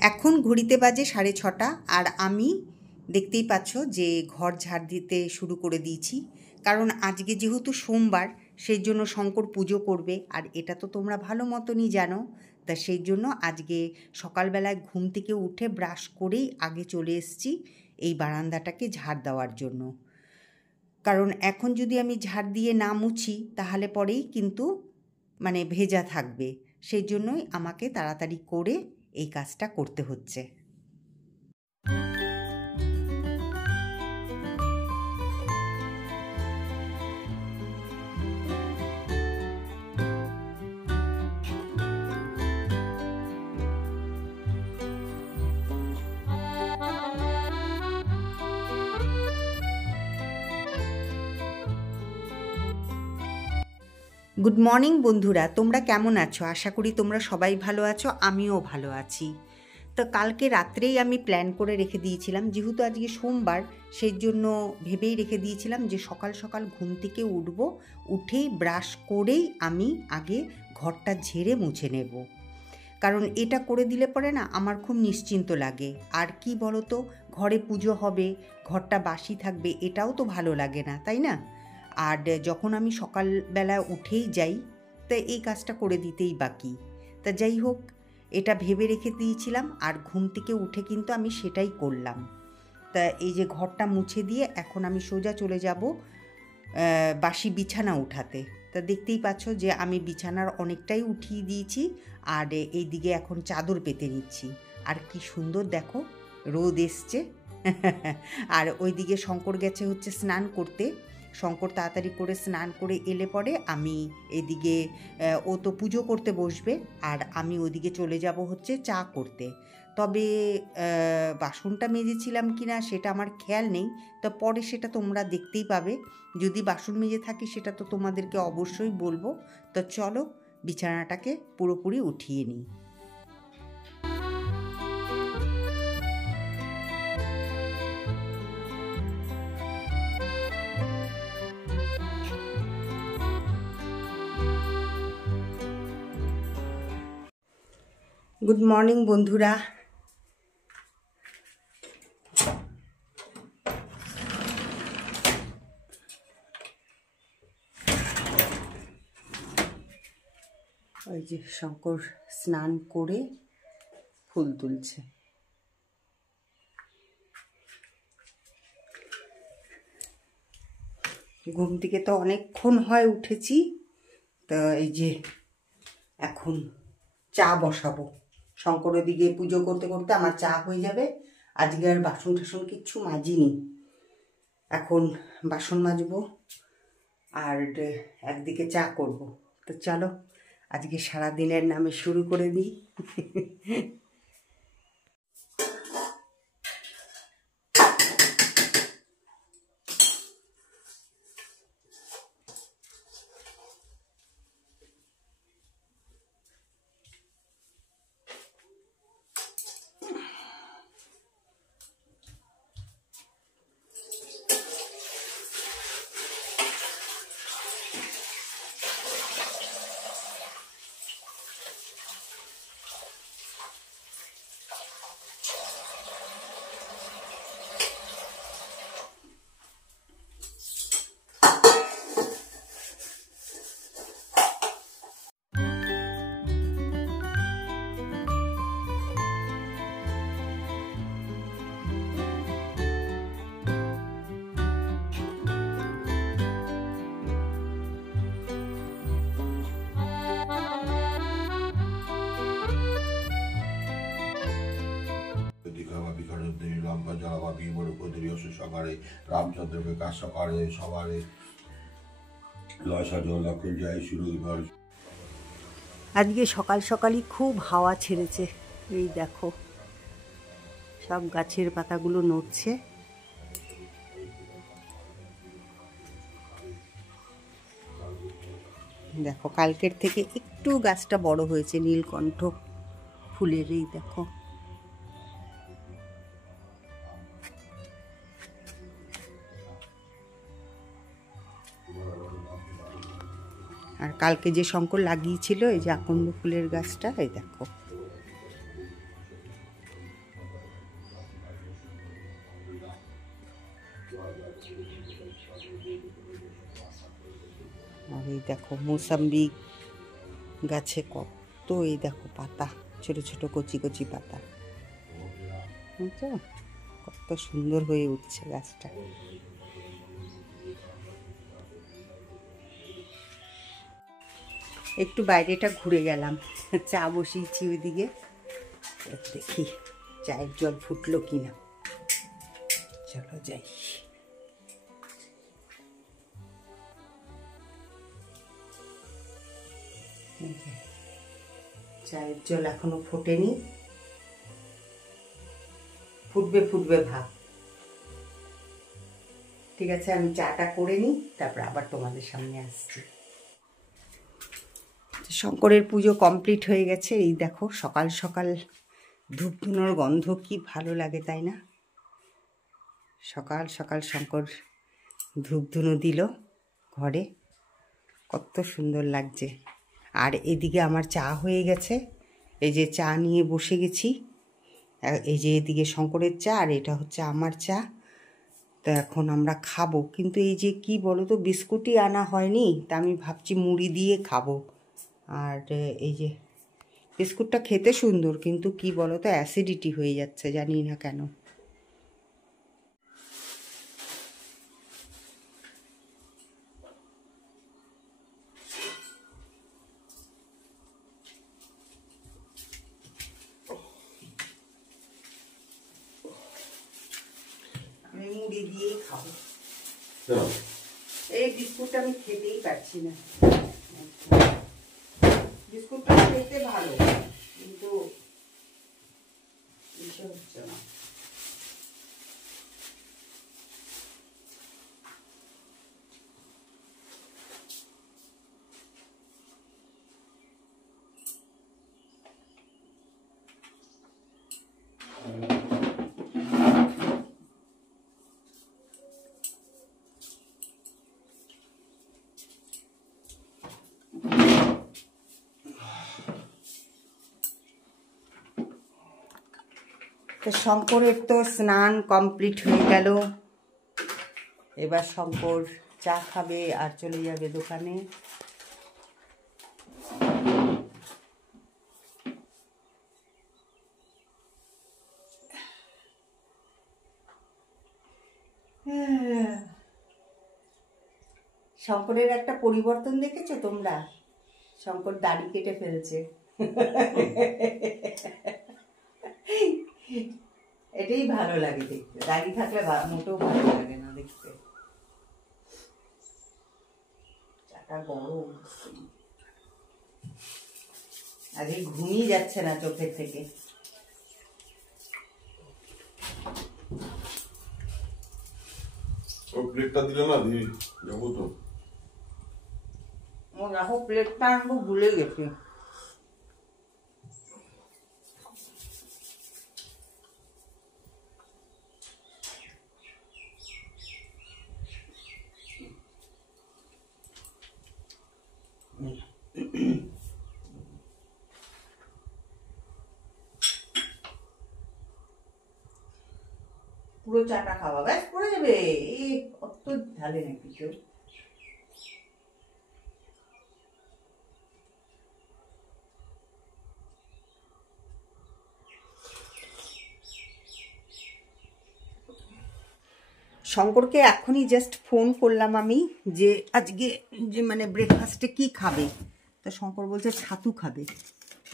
এখন ঘড়িতে বাজে 6:30 আর আমি দেখতেই পাচ্ছ যে ঘর ঝাড় দিতে শুরু করে দিয়েছি, কারণ আজকে যেহেতু সোমবার সেই জন্য শঙ্কর পুজো করবে, আর এটা তো তোমরা ভালো মতনই জানো। তা সেই জন্য আজকে সকালবেলায় ঘুম থেকে উঠে ব্রাশ করেই আগে চলে এসেছি এই বারান্দাটাকে ঝাড় দেওয়ার জন্য। কারণ এখন যদি আমি ঝাড় দিয়ে না মুছি তাহলে পরেই কিন্তু মানে ভেজা থাকবে, সেই জন্যই আমাকে তাড়াতাড়ি করে এই কাজটা করতে হচ্ছে। গুড মর্নিং বন্ধুরা, তোমরা কেমন আছো? আশা করি তোমরা সবাই ভালো আছো, আমিও ভালো আছি। তো কালকে রাত্রেই আমি প্ল্যান করে রেখে দিয়েছিলাম, যেহেতু আজকে সোমবার সেই জন্য ভেবেই রেখে দিয়েছিলাম যে সকাল সকাল ঘুম থেকে উঠবো, উঠেই ব্রাশ করেই আমি আগে ঘরটা ঝেড়ে মুছে নেব। কারণ এটা করে দিলে পরে না আমার খুব নিশ্চিন্ত লাগে। আর কি বলো তো, ঘরে পুজো হবে, ঘরটা বাসি থাকবে, এটাও তো ভালো লাগে না, তাই না? আর যখন আমি সকালবেলা উঠেই যাই তা এই কাজটা করে দিতেই বাকি। তা যাই হোক, এটা ভেবে রেখে দিয়েছিলাম আর ঘুম থেকে উঠে কিন্তু আমি সেটাই করলাম। তা এই যে ঘরটা মুছে দিয়ে এখন আমি সোজা চলে যাব বাসি বিছানা উঠাতে। তা দেখতেই পাচ্ছ যে আমি বিছানার অনেকটাই উঠিয়ে দিয়েছি, আর এই দিকে এখন চাদর পেতে নিচ্ছি। আর কি সুন্দর দেখো, রোদ এসছে। আর ওইদিকে শঙ্কর গেছে হচ্ছে স্নান করতে। শঙ্কর তাড়াতাড়ি করে স্নান করে এলে পরে আমি এদিকে, ও তো পুজো করতে বসবে আর আমি ওইদিকে চলে যাব হচ্ছে চা করতে। তবে বাসনটা মেজেছিলাম কি না সেটা আমার খেয়াল নেই, তো পরে সেটা তোমরা দেখতেই পাবে। যদি বাসন মেজে থাকি সেটা তো তোমাদেরকে অবশ্যই বলবো। তো চলো বিছানাটাকে পুরোপুরি উঠিয়ে নিই। গুড মর্নিং বন্ধুরা। ওই যে শঙ্কর স্নান করে ফুল তুলছে। ঘুম থেকে তো অনেকক্ষণ হয় উঠেছি, তা এই যে এখন চা বসাবো। শঙ্করের দিকে পুজো করতে করতে আমার চা হয়ে যাবে। আজকে আর বাসন টাসন কিচ্ছু মাজিনি, এখন বাসন মাজবো আর একদিকে চা করব। তো চলো আজকে সারাদিনের নামে শুরু করে দিই। রামচন্দ্রকে কাজ সকালে সবারে আজকে সকাল সকালই খুব হাওয়া ছেড়েছে। এই দেখো সব গাছের পাতাগুলো নড়ছে। দেখো কালকের থেকে একটু গাছটা বড় হয়েছে, নীলকণ্ঠ ফুলের। এই দেখো আর কালকে যে শঙ্কর লাগিয়েছিল এই যে আকন্দ ফুলের গাছটা, এই দেখো আর এই দেখো মৌসাম্বি গাছে কত, এই দেখো পাতা, ছোট ছোট কচি কচি পাতা, বুঝছো কত সুন্দর হয়ে উঠছে গাছটা। একটু বাইরেটা ঘুরে গেলাম, চা বসিয়েছি ওইদিকে, দেখি চায়ের জল ফুটলো কিনা। চলো যাই। চায়ের জল এখনো ফোটেনি, ফুটবে ফুটবে ভাব। ঠিক আছে, আমি চাটা করে নিই, তারপর আবার তোমাদের সামনে আসছি। শঙ্করের পুজো কমপ্লিট হয়ে গেছে। এই দেখো সকাল সকাল ধূপ ধুনোর গন্ধ কি ভালো লাগে, তাই না? সকাল সকাল শঙ্কর ধূপ ধুনো দিল ঘরে, কত সুন্দর লাগছে। আর এদিকে আমার চা হয়ে গেছে, এই যে চা নিয়ে বসে গেছি। এই যে এদিকে শঙ্করের চা, আর এটা হচ্ছে আমার চা। তো এখন আমরা খাবো, কিন্তু এই যে কি বলো তো, বিস্কুটই আনা হয়নি, তা আমি ভাবছি মুড়ি দিয়ে খাবো। আর এই যে বিস্কুটটা খেতে সুন্দর, কিন্তু কি বলো তো, অ্যাসিডিটি হয়ে যাচ্ছে, জানি না কেন। আমি মুড়ি দিয়েই খাবো, এই বিস্কুটটা আমি খেতেই পারছি না। বিস্কুটটা খেতে ভালো, কিন্তু ইচ্ছে হচ্ছে না। তো শঙ্করের তো স্নান কমপ্লিট হয়ে গেল, এবার শঙ্কর চা খাবে আর চলে যাবে দোকানে। শঙ্করের একটা পরিবর্তন দেখেছো তোমরা? শঙ্কর দাড়ি কেটে ফেলছে। এটাই ভালো লাগে দেখতে, দাড়ি থাকলে মোটেও ভালো লাগে না দেখতে। চাটা গরম, আগে ঘুমিয়ে যাচ্ছে না চোখের থেকে। প্লেটটা দিলে না দিদি, যাবো তো। ও দেখো প্লেটটা আনবো ভুলে গেছি। পুরো চাটা খাওয়া ব্যাস পড়ে যাবে, এই অত ঢালে নাকি কেউ? শঙ্করকে এখনই জাস্ট ফোন করলাম আমি, যে আজকে যে মানে ব্রেকফাস্টে কি খাবে। তা শঙ্কর বলছে ছাতু খাবে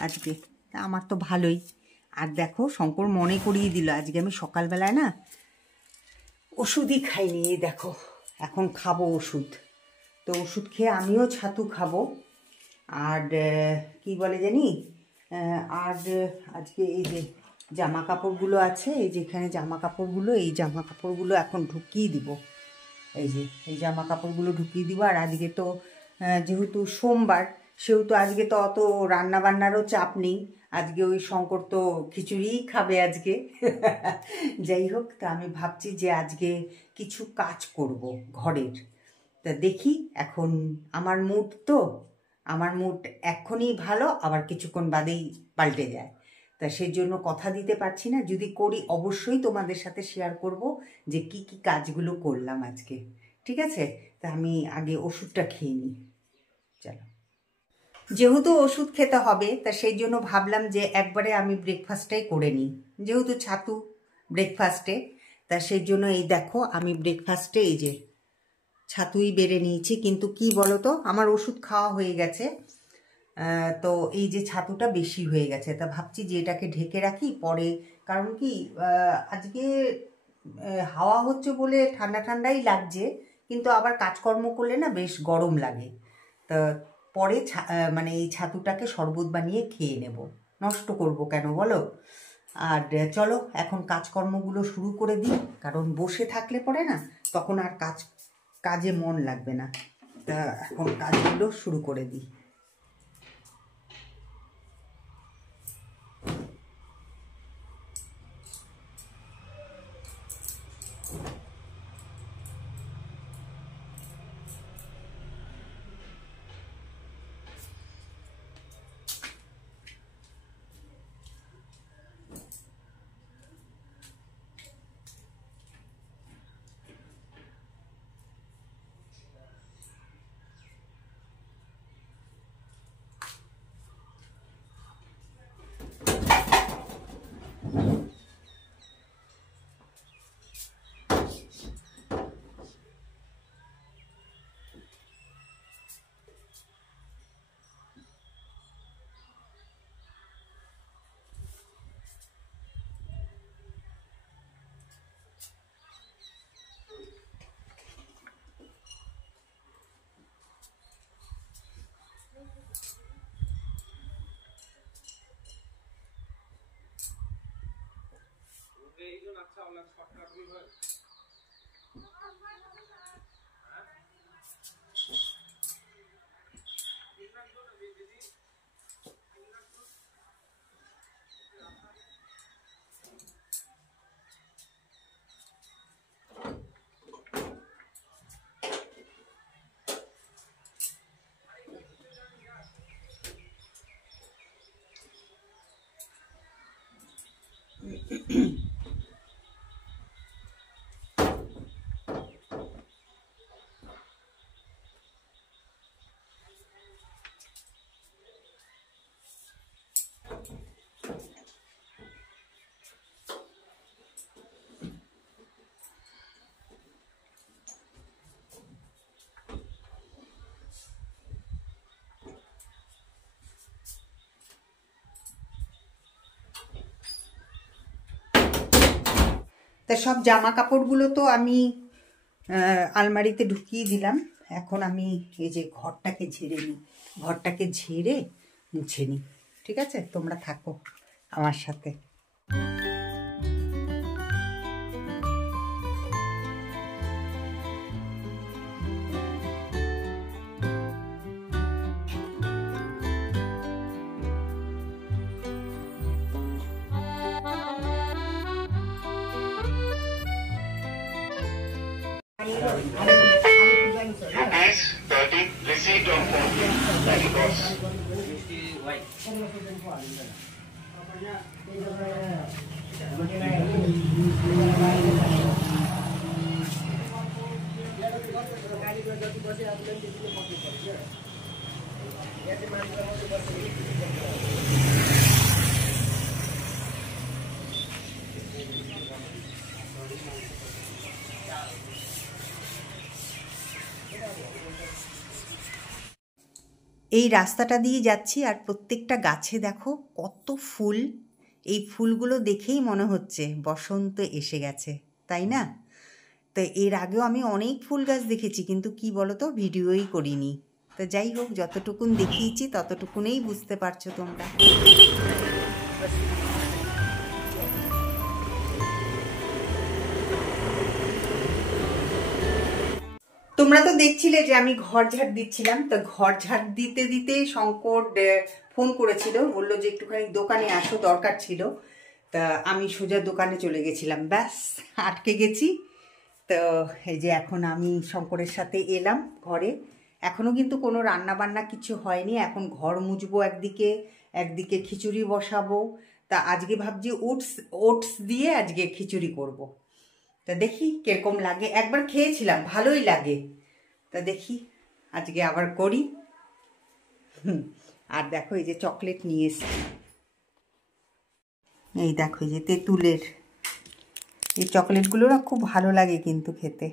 আজকে, তা আমার তো ভালোই। আর দেখো শঙ্কর মনে করিয়ে দিল, আজকে আমি সকালবেলায় না ওষুধই খাইনি, এই দেখো এখন খাবো ওষুধ। তো ওষুধ খেয়ে আমিও ছাতু খাবো। আর কি বলে জানি, আর আজকে এই যে জামা কাপড়গুলো আছে, এই যেখানে জামা কাপড়গুলো, এই জামা কাপড়গুলো এখন ঢুকিয়ে দিব। এই যে এই জামা কাপড়গুলো ঢুকিয়ে দিব। আর আজকে তো যেহেতু সোমবার, সেহেতু আজকে তো অত রান্না বান্নারও চাপ নেই। আজকে ওই শঙ্কর তো খিচুড়িই খাবে আজকে। যাই হোক, তা আমি ভাবছি যে আজকে কিছু কাজ করব ঘরের। তা দেখি, এখন আমার মুড তো, আমার মুড এখনই ভালো, আবার কিছুক্ষণ বাদেই পাল্টে যায়। তা সেই জন্য কথা দিতে পারছি না, যদি করি অবশ্যই তোমাদের সাথে শেয়ার করব যে কি কি কাজগুলো করলাম আজকে। ঠিক আছে, তা আমি আগে ওষুধটা খেয়ে নিই। চলো, যেহেতু ওষুধ খেতে হবে তা সেই জন্য ভাবলাম যে একবারে আমি ব্রেকফাস্টটাই করে নিই, যেহেতু ছাতু ব্রেকফাস্টে। তা সেই জন্য এই দেখো আমি ব্রেকফাস্টে এই যে ছাতুই বেড়ে নিয়েছি, কিন্তু কি বলো তো আমার ওষুধ খাওয়া হয়ে গেছে, তো এই যে ছাতুটা বেশি হয়ে গেছে, তা ভাবছি যে এটাকে ঢেকে রাখি পরে, কারণ কি আজকে হাওয়া হচ্ছে বলে ঠান্ডা ঠান্ডাই লাগছে, কিন্তু আবার কাজকর্ম করলে না বেশ গরম লাগে। তা পরে মানে এই ছাতুটাকে শরবত বানিয়ে খেয়ে নেব, নষ্ট করব কেন বলো। আর চলো এখন কাজকর্মগুলো শুরু করে দিই, কারণ বসে থাকলে পরে না তখন আর কাজে মন লাগবে না। তা এখন কাজগুলো শুরু করে দিই। তা সব জামা কাপড়গুলো তো আমি আলমারিতে ঢুকিয়ে দিলাম, এখন আমি এই যে ঘরটাকে ঝেড়ে নিই, ঘরটাকে ঝেড়ে মুছে নিই। ঠিক আছে, তোমরা থাকো আমার সাথে। Receipt of phone. এই রাস্তাটা দিয়ে যাচ্ছি আর প্রত্যেকটা গাছে দেখো কত ফুল, এই ফুলগুলো দেখেই মনে হচ্ছে বসন্ত এসে গেছে, তাই না? তো এর আগেও আমি অনেক ফুল গাছ দেখেছি, কিন্তু কি বলো তো ভিডিওই করিনি। তো যাই হোক, যতটুকুন দেখিয়েছি ততটুকুনেই বুঝতে পারছো তোমরা। তোমরা তো দেখছিলে যে আমি ঘর ঝাড় দিচ্ছিলাম, তো ঘর ঝাড় দিতে দিতে শঙ্কর ফোন করেছিল, বললো যে একটুখানি দোকানে আসো, দরকার ছিল। তা আমি সোজা দোকানে চলে গেছিলাম, ব্যাস আটকে গেছি। তো এই যে এখন আমি শঙ্করের সাথে এলাম ঘরে, এখনও কিন্তু কোনো রান্না বান্না কিছু হয়নি, এখন ঘর মুছবো একদিকে, একদিকে খিচুড়ি বসাবো, তা আজকে ভাবছি ওটস ওটস দিয়ে আজকে খিচুড়ি করব। তা দেখি কিরকম লাগে, একবার খেয়েছিলাম ভালোই লাগে। তা দেখি আজকে আবার করি। আর দেখো এই যে চকলেট নিয়ে এসেছি, এই দেখো এই যে তেঁতুলের এই চকলেটগুলো না খুব ভালো লাগে কিন্তু খেতে।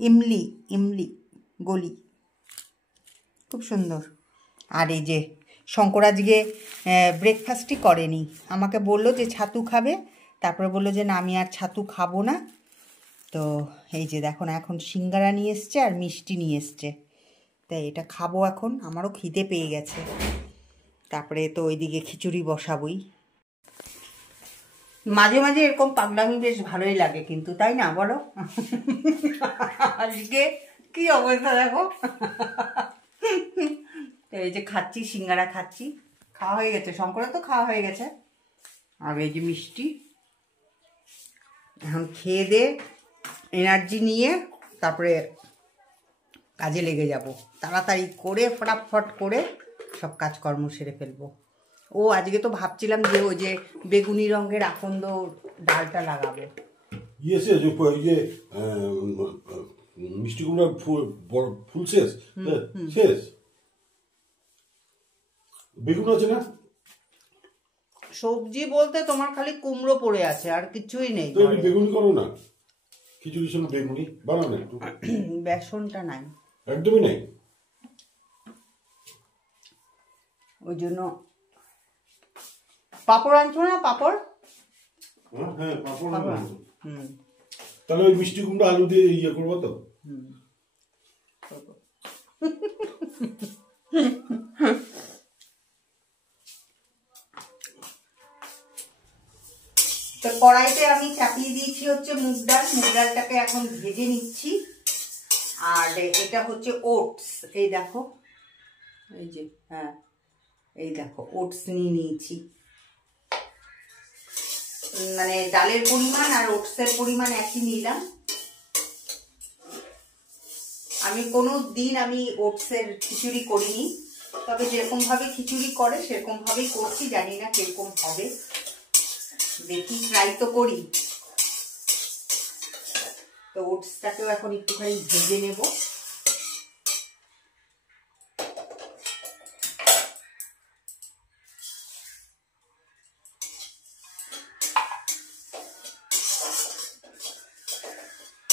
ইমলি ইমলি গলি, খুব সুন্দর। আর এই যে শঙ্কর আজকে ব্রেকফাস্টই করেনি, আমাকে বলল যে ছাতু খাবে, তারপরে বললো যে না আমি আর ছাতু খাবো না। তো এই যে দেখো না এখন সিঙ্গারা নিয়ে এসছে আর মিষ্টি নিয়ে এসছে, তাই এটা খাবো এখন, আমারও খিদে পেয়ে গেছে। তারপরে তো ওইদিকে খিচুড়ি বসাবই। মাঝে মাঝে এরকম পাগলামি বেশ ভালোই লাগে কিন্তু, তাই না বলো? আজকে কি অবস্থা দেখো। তো এই যে খাচ্ছি, সিঙ্গারা খাচ্ছি, খাওয়া হয়ে গেছে, শঙ্করের তো খাওয়া হয়ে গেছে। আর এই যে মিষ্টি, এখন খেয়ে দে এনার্জি নিয়ে তারপরে কাজে লেগে যাব, তাড়াতাড়ি করে ফটাফট করে সব কাজকর্ম সেরে ফেলবো। ও আজকে তো ভাবছিলাম যে ওই যে বেগুনি রঙের আকন্দ ডালটা লাগাবো। ইয়েছে যে ইয়ে মিষ্টি কুমড়া ফুল শেষ, শেষ বেগুন আছে না? সবজি বলতে তোমার খালি কুমড়ো পড়ে আছে, আর কিছুই নেই। তো বেগুনি করো না, খিচুড়ির সঙ্গে বেগুনি বানাও না একটু। বেসনটা নাই, একদমই নাই, ওই জন্য। পাঁপড় আনছো না? পাঁপড়? হ্যাঁ পাঁপড়। হুম, তাহলে ওই মিষ্টি কুমড়া আলু দিয়ে ইয়ে করবো তো। তো কড়াইতে আমি চাপিয়ে দিয়েছি হচ্ছে মুগ ডাল, মুগ ডালটাকে এখন ভেজে নিচ্ছি। আর এটা হচ্ছে ওটস, এই দেখো এই যে, হ্যাঁ এই দেখো ওটস নিয়ে নিয়েছি। মানে ডালের পরিমাণ আর ওটসের পরিমাণ একই নিলাম। আমি কোনো দিন আমি ওটসের খিচুড়ি করিনি, তবে যেরকম ভাবে খিচুড়ি করে সেরকম ভাবেই করছি, জানি না কিরকম হবে, দেখি ট্রাই তো করি। তো ওটসটাকেও এখন একটুখানি ভেজে নেব।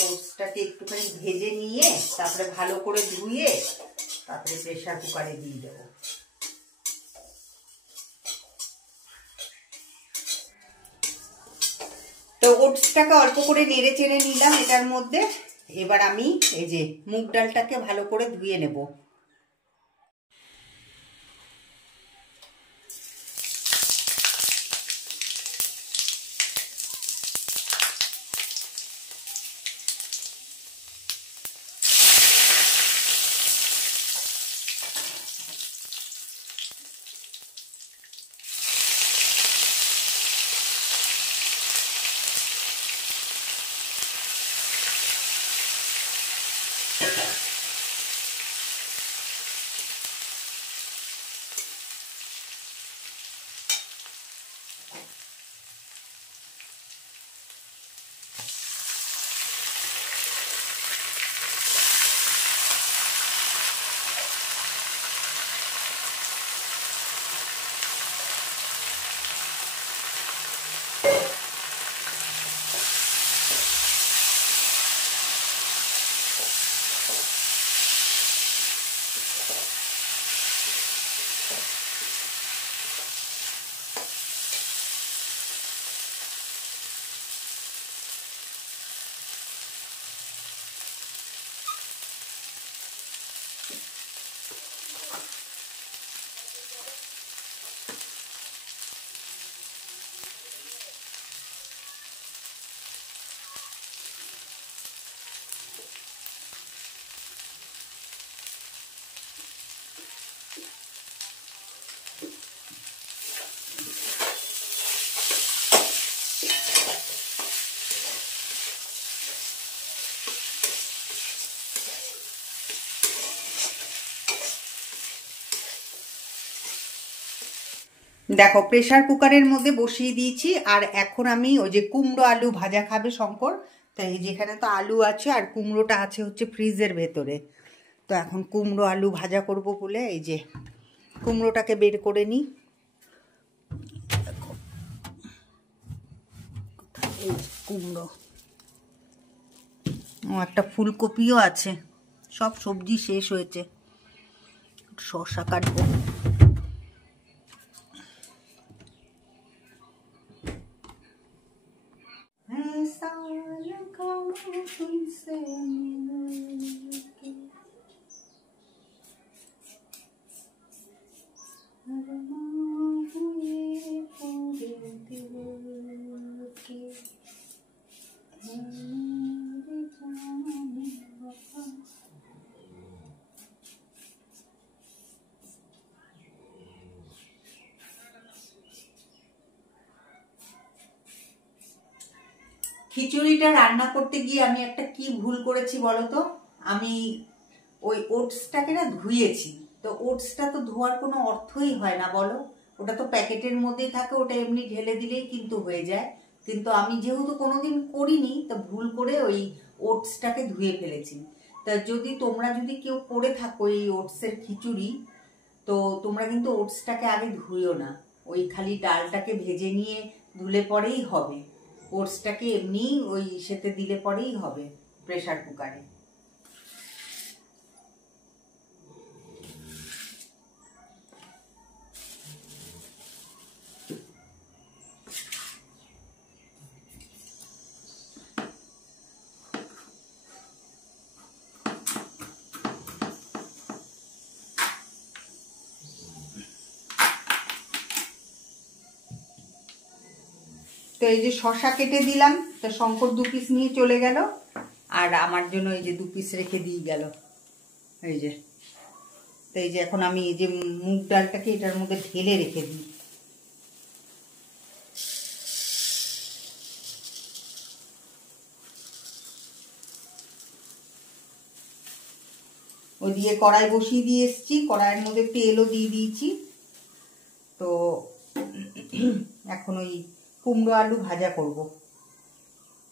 ওটসটাকে একটুখানি ভেজে নিয়ে তারপরে ভালো করে ধুয়ে তারপরে প্রেসার কুকারে দিয়ে দেবো। তো ওটসটাকে অল্প করে নেড়ে চেড়ে নিলাম এটার মধ্যে। এবার আমি এই যে মুগ ডালটাকে ভালো করে ধুয়ে নেব। দেখো প্রেসার কুকারের মধ্যে বসিয়ে দিয়েছি, আর এখন আমি ওই যে কুমড়ো আলু ভাজা খাবে শঙ্কর, তাই যেখানে তো আলু আছে আর কুমড়োটা আছে হচ্ছে ফ্রিজের ভেতরে, তো এখন কুমড়ো আলু ভাজা করব বলে এই যে কুমড়োটাকে বের করে নিই। দেখো এই কুমড়ো, ও একটা ফুলকপিও আছে, সব সবজি শেষ হয়েছে, শসা কাটবো। খিচুড়িটা রান্না করতে গিয়ে আমি একটা কি ভুল করেছি বলো তো, আমি ওই ওটসটাকে না ধুয়েছি, তো ওটসটা তো ধোয়ার কোনো অর্থই হয় না বলো, ওটা তো প্যাকেটের মধ্যেই থাকে, ওটা এমনি ঢেলে দিলেই কিন্তু হয়ে যায়, কিন্তু আমি যেহেতু কোনোদিন করিনি তো ভুল করে ওই ওটসটাকে ধুয়ে ফেলেছি। তা তোমরা যদি কেউ করে থাকো এই ওটসের খিচুড়ি, তো তোমরা কিন্তু ওটসটাকে আগে ধুইও না, ওই খালি ডালটাকে ভেজে নিয়ে ধুলে পরেই হবে, ওটসটাকে এমনি ওই সেতে দিলে পরেই হবে প্রেসার কুকারে। তো এই যে শসা কেটে দিলাম, তো শঙ্কর 2 পিস নিয়ে চলে গেল, আর আমার জন্য এই যে 2 পিস রেখে দিয়ে গেল, এই যে। তো এই যে এখন আমি এই যে মুগ ডালটাকে এটার মধ্যে ঢেলে রেখে দিই। ওই দিয়ে কড়াই বসিয়ে দিয়ে এসছি, কড়াইয়ের মধ্যে তেলও দিয়ে দিয়েছি, তো এখন ওই কুমড়ো আলু ভাজা করব,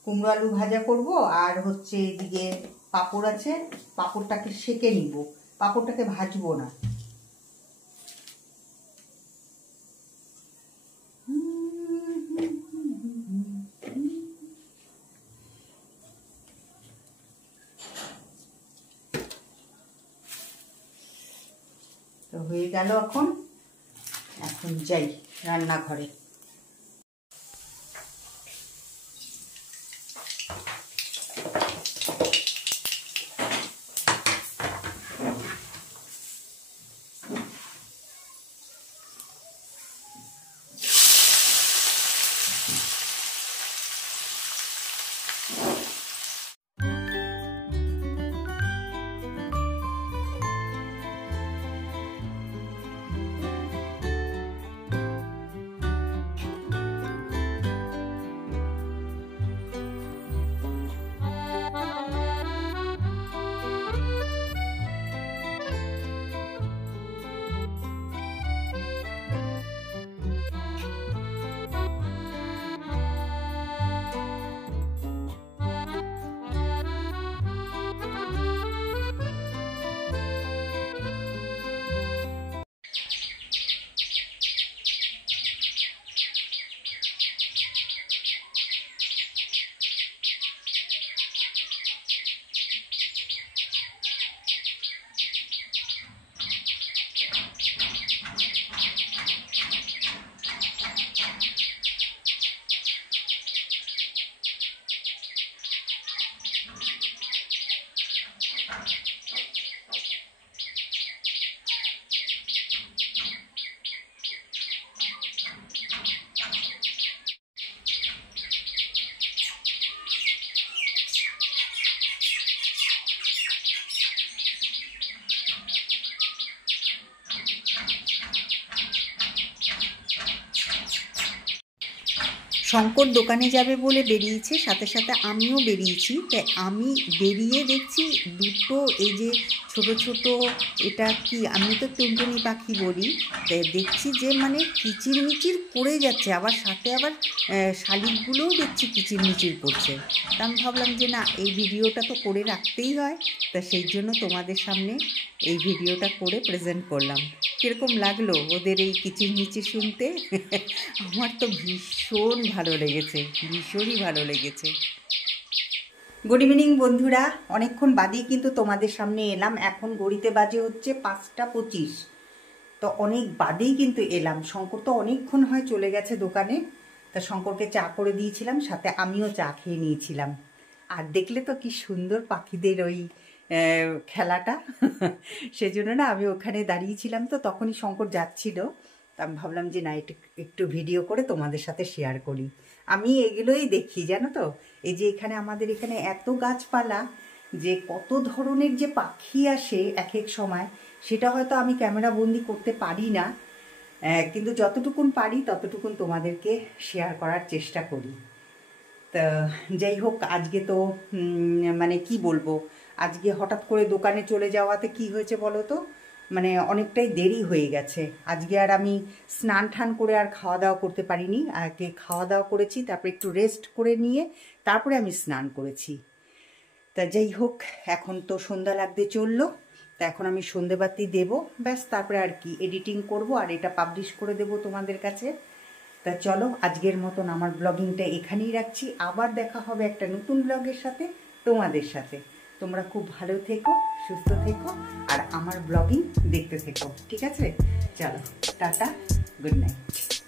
কুমড়ো আলু ভাজা করব, আর হচ্ছে এদিকে পাঁপড় আছে, পাঁপড়টাকে সেঁকে নিব, পাঁপড়টাকে ভাজবো না। তো হয়ে গেল, এখন যাই রান্নাঘরে। শঙ্কর দোকানে যাবে বলে বেরিয়েছে, সাথে সাথে আমিও বেরিয়েছি, তাই আমি বেরিয়ে দেখছি দুটো এই যে ছোট ছোট, এটা কি আমি তো টুনটুনি পাখি বলি, তাই দেখছি যে মানে কিচিরমিচির করে যাচ্ছে, আবার সাথে আবার শালিকগুলোও দেখছি কিচিরমিচির করছে। তা আমি ভাবলাম যে না, এই ভিডিওটা তো করে রাখতেই হয়, তা সেই জন্য তোমাদের সামনে এই ভিডিওটা করে প্রেজেন্ট করলাম। কীরকম লাগলো ওদের এই কিচিরমিচির শুনতে? আমার তো ভীষণ ভালো লেগেছে, ভীষণই ভালো লেগেছে। গুড ইভিনিং বন্ধুরা, অনেকক্ষণ বাদেই কিন্তু তোমাদের সামনে এলাম। এখন ঘড়িতে বাজে হচ্ছে 5টা 25। তো অনেক বাদেই কিন্তু এলাম। শঙ্কর তো অনেকক্ষণ হয় চলে গেছে দোকানে, তা শঙ্করকে চা করে দিয়েছিলাম, সাথে আমিও চা খেয়ে নিয়েছিলাম। আর দেখলে তো কি সুন্দর পাখিদের ওই খেলাটা। সেজন্য না আমি ওখানে দাঁড়িয়েছিলাম, তো তখনই শঙ্কর যাচ্ছিল। তা আমি ভাবলাম যে না, একটু ভিডিও করে তোমাদের সাথে শেয়ার করি। আমি এগুলোই দেখি, জানো তো, এই যে এখানে আমাদের এখানে এত গাছপালা, যে কত ধরনের যে পাখি আসে এক এক সময়, সেটা হয়তো আমি ক্যামেরা বন্দি করতে পারি না, কিন্তু যতটুকুন পারি ততটুকুন তোমাদেরকে শেয়ার করার চেষ্টা করি। তা যাই হোক, আজকে তো মানে কি বলবো, আজকে হঠাৎ করে দোকানে চলে যাওয়াতে কি হয়েছে বলো তো, মানে অনেকটাই দেরি হয়ে গেছে। আজকে আর আমি স্নান টান করে আর খাওয়া দাওয়া করতে পারিনি। আগে খাওয়া দাওয়া করেছি, তারপর একটু রেস্ট করে নিয়ে তারপরে আমি স্নান করেছি। তা যাই হোক, এখন তো সন্ধ্যা লাগতে চললো, তা এখন আমি সন্ধেবাতি দেবো, ব্যাস তারপরে আর কি এডিটিং করব আর এটা পাবলিশ করে দেব তোমাদের কাছে। তা চলো, আজকের মতন আমার ব্লগিংটা এখানেই রাখছি। আবার দেখা হবে একটা নতুন ব্লগের সাথে, তোমাদের সাথে। তোমরা খুব ভালো থেকো, সুস্থ থেকো, আর আমার ব্লগিং দেখতে থেকো, ঠিক আছে? চলো, টাটা, গুড নাইট।